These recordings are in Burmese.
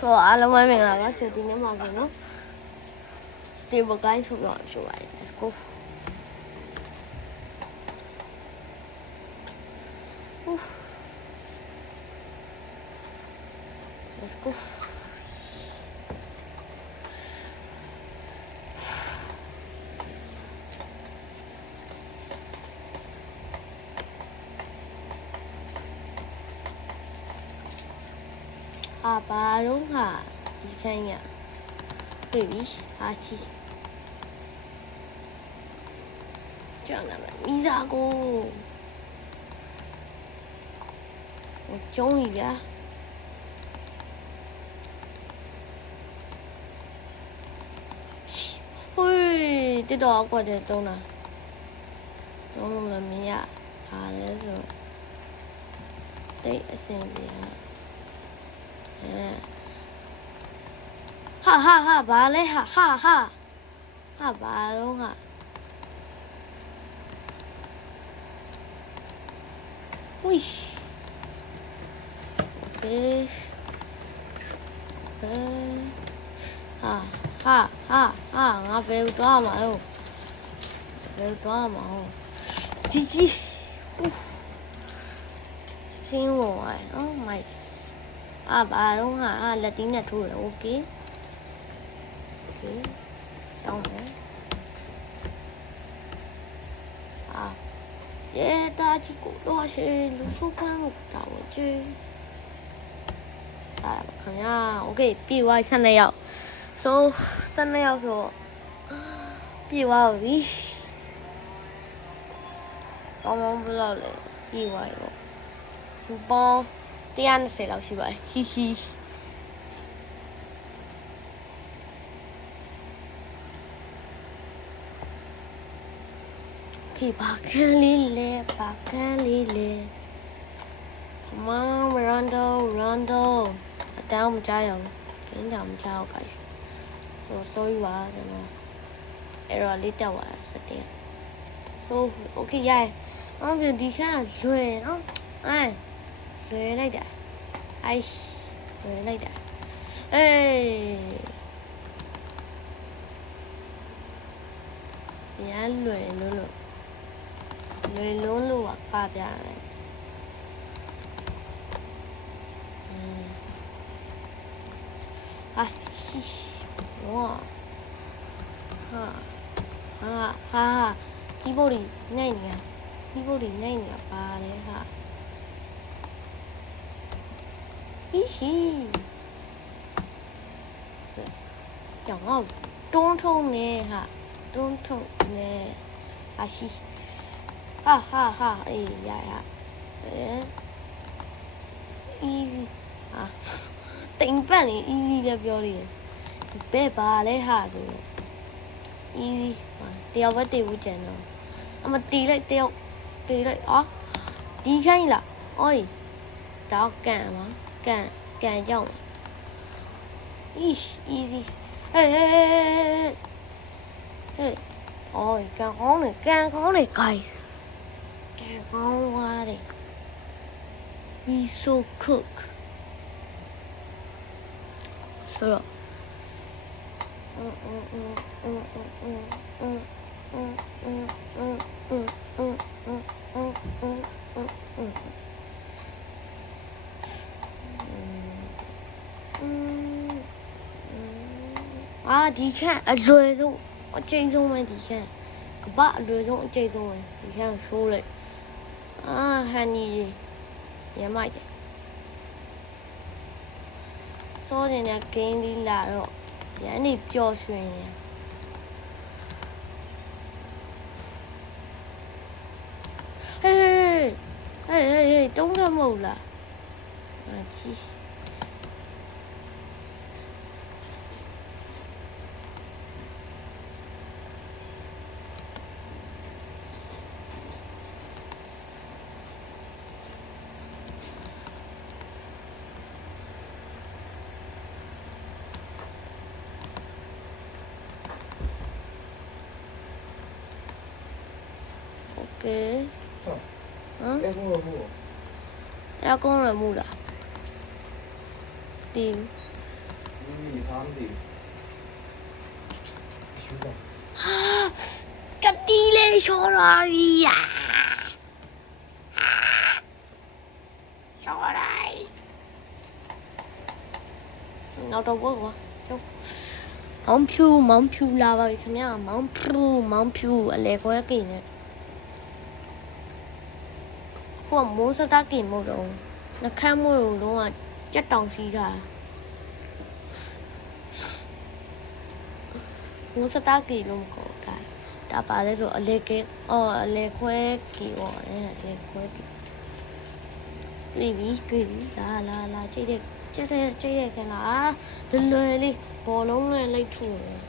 Soအားလုံးပဲမင်္ဂလာပါကျွန်တော်ဒီနေ့မှာဆိုတော့ stable guide ဆိုပြီးတော့ပြောပါတယ် let's go let's go ဘာလုံးဟာဒီခိုင်းရတွေ့ပြီအားချီကြောက်လာမယ်မိစားကိုကျုံးပြီဗျာဟိုးတက်တော့ကွက်တယ်တုံးတာတုံးလို့လည်းမရဟာလဲဆိုတိတ်အစင်ကြီးဟာဘာလဲဟာဘာလုံးဟာဝိโอเคငါဘယ်သွားမှာလဲကြီးချင်းဝိုင်း oh my ဘာလုံးဟာလက်တင်းနဲ့ထိုးတယ်โอเคဆောင်းတယ်ရဲတာကြီးကိုတော့ရှေလူစုပန်းလို့တာဝင်ချေစားပါခင်ဗျာโอเคပြေဝိုင်း12ရောက် so 12ရောက်ဆိုပြေဝါပြီပေါင်းဘယ်လောက်လဲပြေဝါရောဘူပေါင်း120လောက်ရှိပါတယ်ဟီခေဘာခံလေးလဲမန်ရန်ဒိုအတောင်မကြရဘူးခင်းတောင်မကြဘူး guys so sorry ပါကျွန်တော် error လေးတက်သွားစတဲ့ so okay ရိုင်းအောင်ပြဒီခါလွယ်နော်လွယ်လိုက်တာလွယ်လိုက်တာရန်လွယ်လို့ကပြရတယ်ဝါဟာဒီဘော်ဒီနိုင်နေပါလေဟာဟီကြောင်တွန်းထုံနေဟာအရှိဟာအေးရeasy တိမ်ပတ်နေ easy လည်းပြောနေဘယ်ပါလဲဟာဆို easy တယောက်ပဲတေဘူးကြံတော့အမတီလိုက်တယောက်တေလိုက်ဒီခိုင်းလားတော့ကန်ကြောက်easy ဟေးကန်ကောင်းနေ guys ကန်ကောင်းသွားတယ် we so cook ဆိုတော့ဒီခန့်အလွယ်ဆုံးအကျဉ်းဆုံးပဲဒီခန့်ကပအလွယ်ဆုံးအကျဉ်းဆုံးပဲဒီခန့်ရှိုးလိုက်ဟန်နီရမိုက်တယ်စောနေတဲ့ဂိမ်းလေးလာတော့ရန်နေပျော်ရွှင်ရဟေးတုံးရမဟုတ်လားချီအကောင်းရမှုလားတီး你他们的，修的。ကတိလေးချောလာပြီယာချောလိုက်နောက်တော့ဘောကွာကျုပ်မောင်ဖြူလာပါပြီခင်ဗျာမောင်ဖြူအလေခွဲကိနေခုကမိုးစတာကိမို့တော့နှခမ်းမို့တော့ကြက်တောင်စီးတာမိုးစတာကိလို့မခေါ်တာဒါပါလဲဆိုအလေကဲအလေခွဲကိပေါ့အလေခွဲကိတွေ့ပြီလာကြိတ်တဲ့ခင်လားလွယ်လေးဘောလုံးနဲ့လိုက်ထူတယ်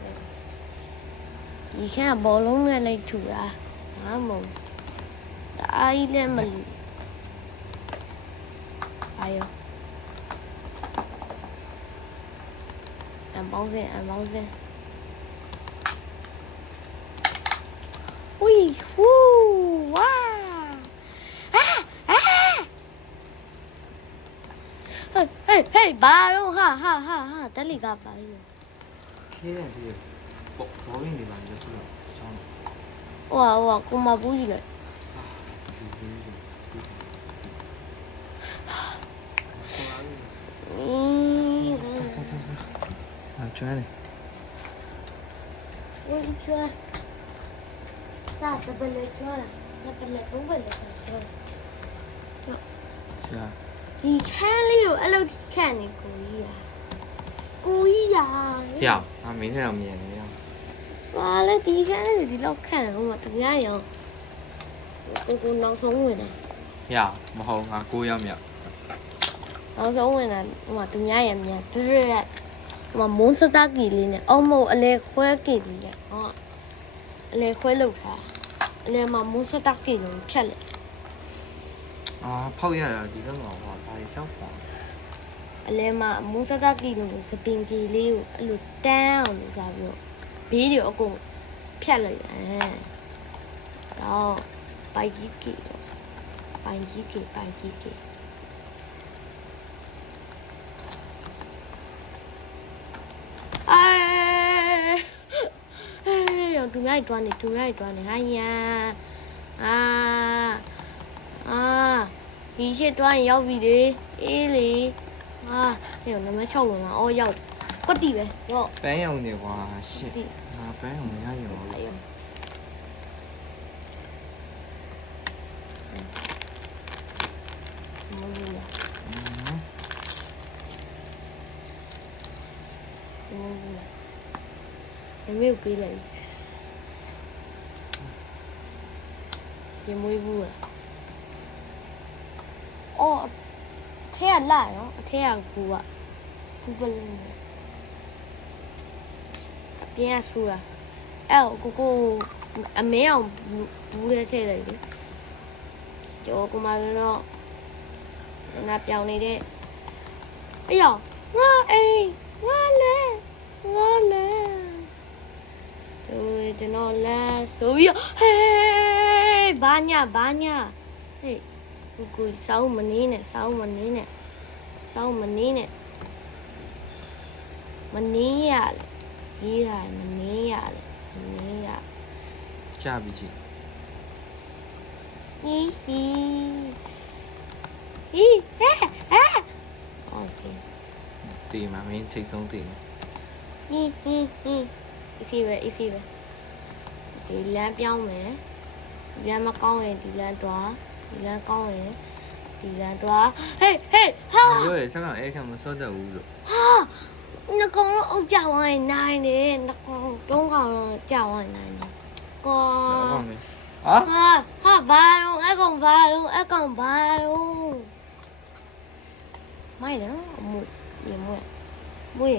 ဒီခါဘောလုံးနဲ့လိုက်ထူတာဟာမဟုတ်ဒါအားကြီးလည်းမလူအာယောအမောင်းစင်ဝီဟူဝါဟေးဘာတော့ဟာတက်လီကပါလေ 开的这个，保温的吧，也是长。哇ကိုမပူးကြီးလေ啊，转的。我转咋这不来转了那不来不来转是啊。ဒီခန်းလေးကိုအဲ့လိုထိခန့်နေကိုကြီးอ่ะ呀，啊，明天要面的呀。ဟာလေဒီခန်းလေးဒီလောက်ခန့်တယ်ဟိုမှာသူများရောကိုနောက်ဆုံးဝင်တယ် 呀，မဟုတ်ငါကိုရောက်မြတ် နောက်ဆုံးဝင်တာဟိုမှာသူများရမြန်ပြည့်ဟိုမှာမွန်စတာကီလေးနဲ့အော်မို့အလဲခွဲကီလေးနဲ့ဟောအလဲခွဲလောက်တာအလဲမှာမွန်စတာကီလို့ဖြတ်လေ 啊，泡一下ဒီကမှာဟာဒါရှောက်ပါ အလဲမှာမွန်စတာကီလို့စပင်ကီလေးကိုအဲ့လိုတန်းအောင်လို့ဆိုပြီးတော့ဘေးတွေအကုန်ဖြတ်လိုက်တယ်တော့ပိုင်ကြီးကီရောသူများတွန်းနေဟာညာဒီရှစ်တွန်းရောက်ပြီလေအေးလေဟဲ့နံပါတ်6ဝင်လာအော်ရောက်ကွတ်တီပဲတော့ ပန်းရောင်နေကွာရှစ်ငါပန်းရောင်မရရော 没有给了，也没有啊。哦，太辣了，太苦啊，苦不冷的。边输了，哎，没有补的太累的，就干嘛了？那表你的，哎呀，我嘞。ကျွန်တော်လမ်းဆိုပြီးဟေးဘာညာဟေးကိုစောင်းမနေနဲ့မနေရလေရေးတာမနေရကြာပြီကြည့် ဟီဟဲโอเค တီမှာမင်းထိတ်ဆုံးတီမှာ ဟီeasy ပဲဒီလမ်းပြောင်းမယ်ဒီလမ်းမကောင်းရင်ဒီလမ်းတွားဒီလမ်းကောင်းရင်ဒီလမ်းတွားဟေးဟာ ပြောရဆက်ကောင်အဲ့ခံမစောတတ်ဘူးလို့ နှကောင်တော့အုပ်ကြဝိုင်းနိုင်တယ်နှကောင်တုံးကောင်တော့ကြဝိုင်းနိုင်တယ်ကွာဟာဘာလုံးအကောင်ဘာလုံးမိုက်နော်အမှုရေမွေး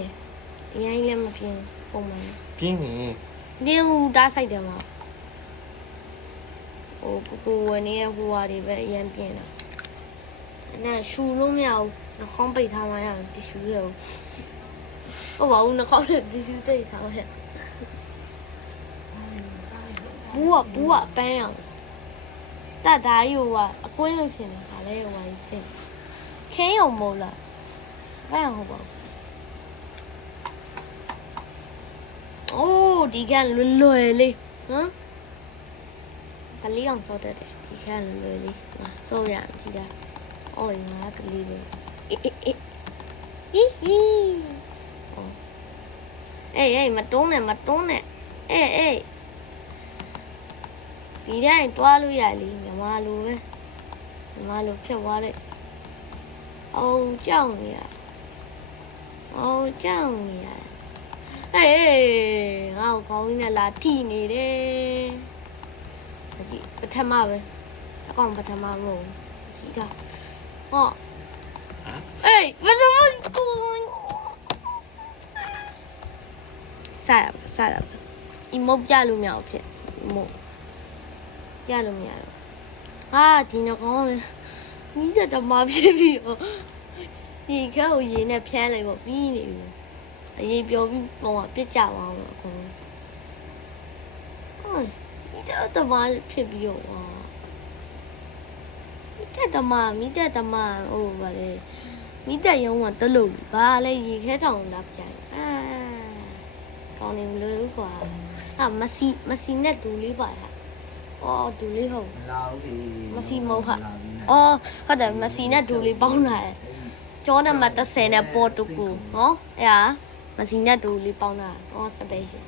ရင်းလည်းမပြင်းပုံမှန် ပြင်းနေ ပြင်းဦးတားဆိုင်တယ်မှာဟိုကိုဝင်နေဟိုဟာတွေပဲအရင်ပြင်းတာအဲ့ဒါရှူလို့မရဘူးနှခေါင်းပိတ်ထားမှရတီရှူရအောင်ဟုတ်ပါဘူးနှခေါင်းနဲ့တီရှူတိတ်ထားမှရဘူးကပန်းအောင်တတ်သားကြီးကအကွင်းလို့ရှင်တယ်ခါလဲဟိုဟာကြီးခင်းရုံမို့လားပန်းအောင်ဟုတ်ပါဘူး ဒီကလွယ်လေးဟမ်ကလေးအောင်စောတက်တယ်ဒီကလွယ်လေးစောရကြည့်တာအော်ငါကလေးလေးဟီဟီအေးမတုံးနဲ့အေးဒီတိုင်းတွားလို့ရလေညီမလိုပဲညီမလိုဖြတ်သွားလိုက်အော်ကြောက်နေရအေးငါ့ကိုခေါင်းနဲ့လာထိနေတယ်ကြည့်ပထမပဲအကောင်ပထမမဟုတ်ကြည့်တာဟောအေးပထမစားရပါအီမို့ပြလို့မရဘူးဖြစ်အီမို့ပြလို့မရတော့ဟာဒီညကောင်းလေမိတဲ့တမဖြစ်ပြီရေခဲကိုရေနဲ့ဖျန်းလိုက်ပေါ့ပြီးနေပြီအရေးပြောပြီးပုံကပြစ်ကြပါအောင်အခုဟိုမိတဲ့တမဖြစ်ပြီးတော့မိတဲ့တမဟိုဗါလေမိတဲ့ရုံးကတလို့ဘာလဲရေခဲထောင်လာပြန်ကောင်းနေမလို့ကွာဟာမစီနဲ့ဒူလေးပါဟာအော်ဒူလေးဟုတ် လာဦးဒီ မစီမဟုတ်ဟာအော်ဟုတ်တယ်မစီနဲ့ဒူလေးပေါင်းလာတယ်ကျောနမ30နဲ့ပေါ်တူကူနော်အဲ့ဟာမစီနဲ့ဒူလေးပေါင်းလာအော်စပယ်ရှင်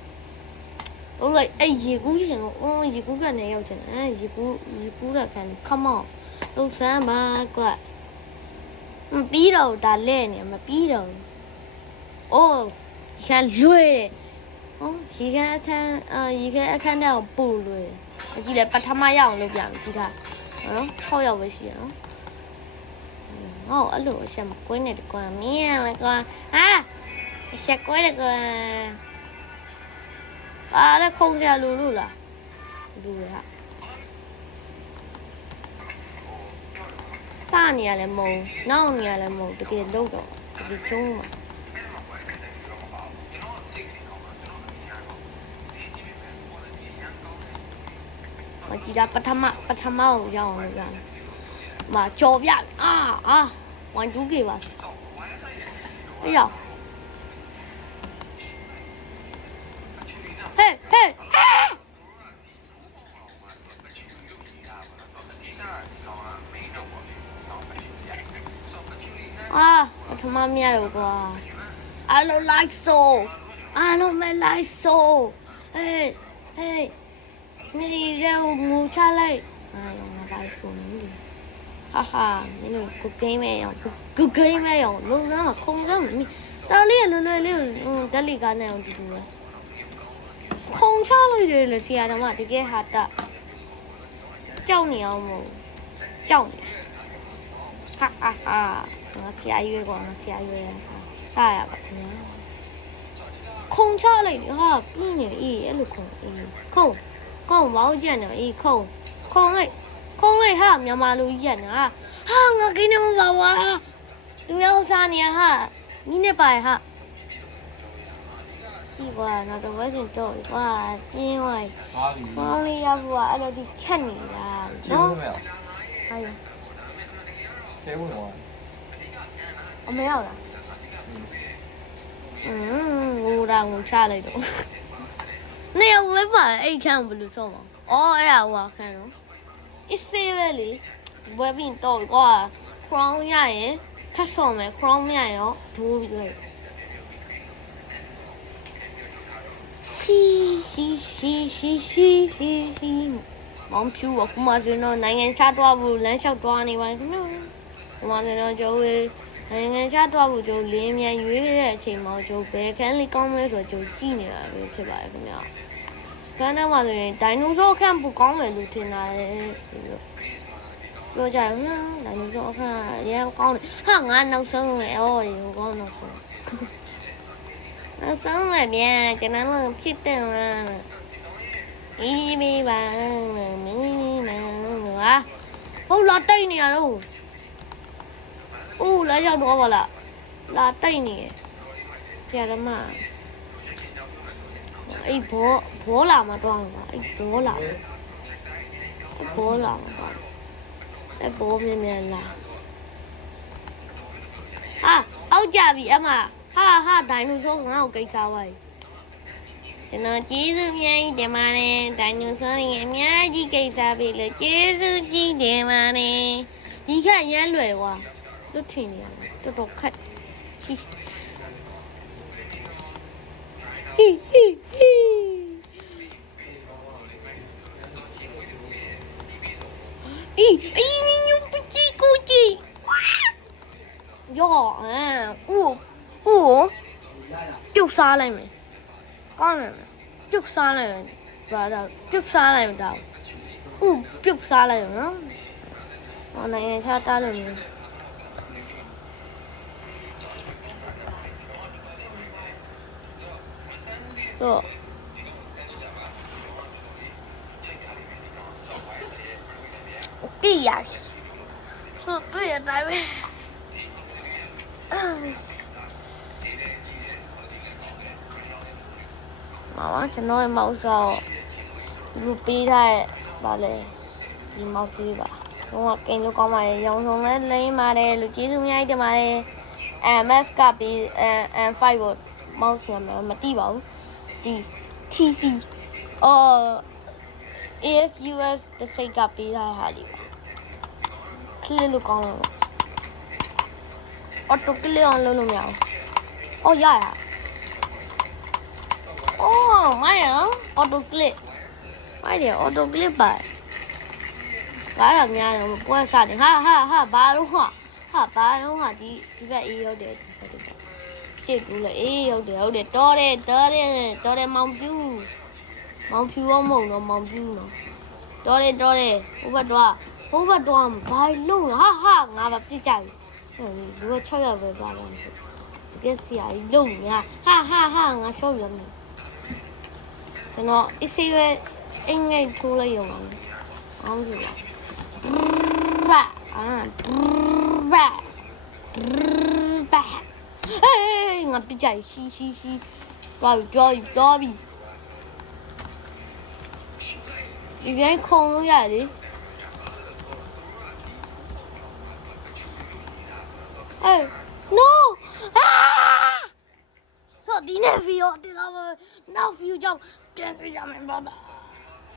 ဟုတ်လိုက်အဲ့ရေကူးရှင်တော့အော်ရေကူးကနေရောက်ချင်တယ်ရေကူးရခံ come on လှုပ်ဆမ်းပါကွာမပြီးတော့ဒါလဲနေမပြီးတော့အိုးရလွေရေခဲအခန်းထဲကိုပို့လွယ်အကြည့်လဲပထမရအောင်လုပ်ပြမယ်ဒီကနော်6ရောက်ပဲရှိရနော်ဟောအဲ့လိုအချက်မကွင်းနေတကွာမင်းလည်းကွာဟာအချက်ကွဲတယ်ကွာအားလည်းခုံကြလို့လားလူရစနေရလဲမုံနောက်နေရလဲမုံတကယ်လုံးတော့တကယ်ကျုံးမှာကြည့်တာပထမကိုရအောင်လုပ်ရမယ်။မာကြော်ပြဝန်ကျူးကေပါ။အေးရောက်ဟေးပထမမြတ်တော့ကွာI don't like so ဟေး你让我下来，哎呀，我该说你的，哈哈，你那不给没有，不给没有，路上嘛空着没，到里到里干那样子了，空下来了，是啊，他妈这个哈的，叫你要么，叫你，哈哈哈，我下月，啥呀吧，空下来的哈，比你的一路空。空冇见了，空嘞哈，苗马路见了啊，我给你们娃娃，你要啥呢哈？你那摆哈，是吧？那都我先走哇，因为光里要不啊，那得看你啦，结婚没有？哎呀，结婚了。我没有了。我让我下来的。那要我把A看不就送吗？哦，哎呀，我看了，一些呗哩，我比你多个，Chrome 呀耶，他送没 Chrome 呀哟，图个，忙住我kumaဆိုတော့နိုင်ငံခြားသွားဖို့လမ်းလျှောက်သွားနေပါခင်ဗျာ။kumaဆိုတော့ကျိုးနိုင်ငံခြားသွားဖို့ကျိုးလင်းမြန်ရွေးတဲ့အချိန်မှာကျိုးဘယ်ခန်းလေးကောင်းမလဲဆိုတော့ကျိုးကြည့်နေတာပဲဖြစ်ပါတယ်ခင်ဗျာ။ခန်းထဲမှာဆိုရင်ဒိုင်နိုဆောအခန်းပိုကောင်းတယ်လို့ထင်တာလေဆိုတော့ပြောကြရမှာဒိုင်နိုဆောအခန်းအရင်ကောင်းတယ်။ဟာငါနောက်ဆုံးလေအော်ရေကောင်းနောက်ဆုံး။နောက်ဆုံးလေမြန်ကျွန်တော်လည်းဖြစ်တယ်လား။အေးမေးပါမင်းဟာဟုတ်လားတိတ်နေရတော့အိုးလာရောက်တော့ပါလားလာတိတ်နေဆရာသမားအဲ့ဘောလာမတော့ဘူးအဲ့ဘောလာမှာအဲ့ဘောမြင်လာဟာအောက်ကြပြီအမဟာဒိုင်နိုဆောငါ့ကိုကိစ္စပါ ကျွန်တော်ကျေးဇူးအများကြီးတင်ပါတယ်ဒိုင်နိုဆောတွေအများကြီးကိစ္စပြီလို့ကျေးဇူးကြီးတင်ပါတယ်ဒီခက်ရမ်းလွယ်ွာလွတ်ထင်နေရတယ်တော်တော်ခက်ဟီဟီဟီဟီအေးညူပချီကူချီယောဦးပြုတ်စားလိုက်မယ်ကောင်းတယ်ပြုတ်စားလိုက်ဘာသာပြုတ်စားလိုက်တော့ဦးပြုတ်စားလိုက်နော်ဟောနိုင်ငံခြားတားလို့ဆိုဒီရဆိုပြရတိုင်းပဲမာကျွန်တော်ရဲ့မောက်ဆောလူပေးထားတဲ့ဗာလဲဒီမောက်ပေးပါတော့ကင်လို့ကောင်းပါရဲ့ရောင်စုံလဲလိမ့်ပါတယ်လူကျေးဇူးအများကြီးတင်ပါတယ်MS ကပေး5ပေါ့မောက်ဆိုမှမသိပါဘူးဒီ TC ASUS တစိတ်ကပေးထားဟာလေးပါခလစ်လို့ကောင်းလို့အော်တိုကလစ်အောင်လုပ်လို့မရဘူးအော်ရOh, my auto clip. My dear, auto clip by. Cái là nhà nó qua sàn ha ba đúng không? Ha ba đúng không? Đi về yêu để xếp luôn là yêu để to đây mong phiêu ông mồm nó mong phiêu nó to đây hú vật đoà bài luôn ha ngà bắp chứ chạy đua chơi ở về bà làm cái gì ấy lùng nha ha ngà show rồiကျွန်တော်အစီပဲအင်္ဂိတ်ထိုးလိုက်ရုံအောင်အောင်းစီဘာဟေးငါပြကြရှိတော်ပြီဒီတိုင်းခုံလို့ရတယ်လေno so ဒီနေ့ဗီဒီယိုတင်တော့နောက်ဗီဒီယိုကြောင့်ပြန်ပြကြမယ်ဘာ